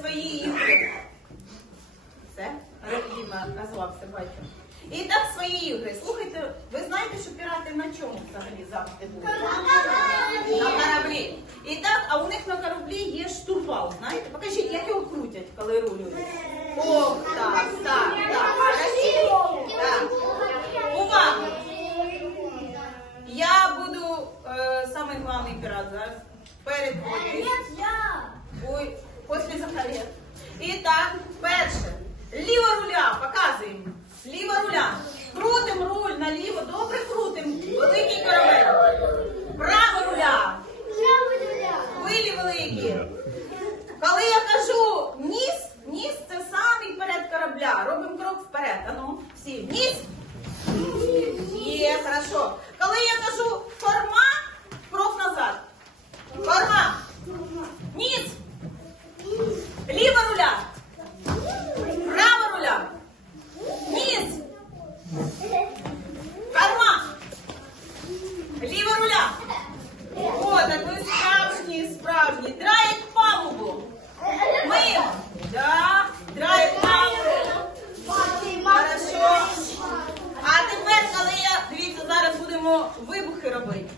свої ігри. Все, Діма назвався, бачу. І так свої ігри. Слухайте, ви знаєте, що пірати на чому взагалі завжди були? На кораблі. І так, а у них на кораблі є штурвал. Знаєте? Покажіть, як його крутять, коли рулюють. О, так, так, так. Красиво. Так. Увага! Я буду е, самий главний пірат зараз. Перед. Ой, І так, перше. Ліва руля, показуємо. Ліва руля. Крутим руль наліво, добре крутим. Великий корабель. Права руля. Хвилі великі. Коли я кажу ніс, ніс це самий перед корабля. Робимо крок вперед. Ану, всі. Ніс. драють палубу. Ми да, драють палубу. Хорошо. А тепер, коли я, дивіться, зараз будемо вибухи робити.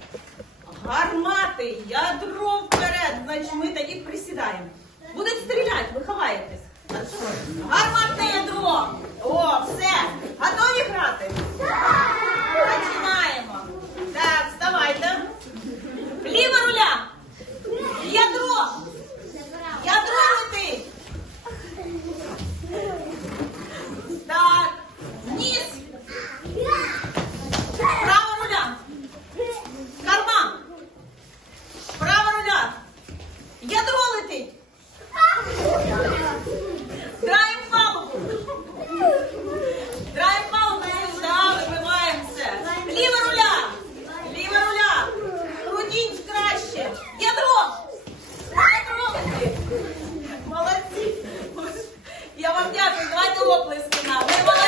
Гармати, ядро вперед, значить ми тоді присідаємо. Будуть стріляти, виховаєтесь. Давайте оплески нам.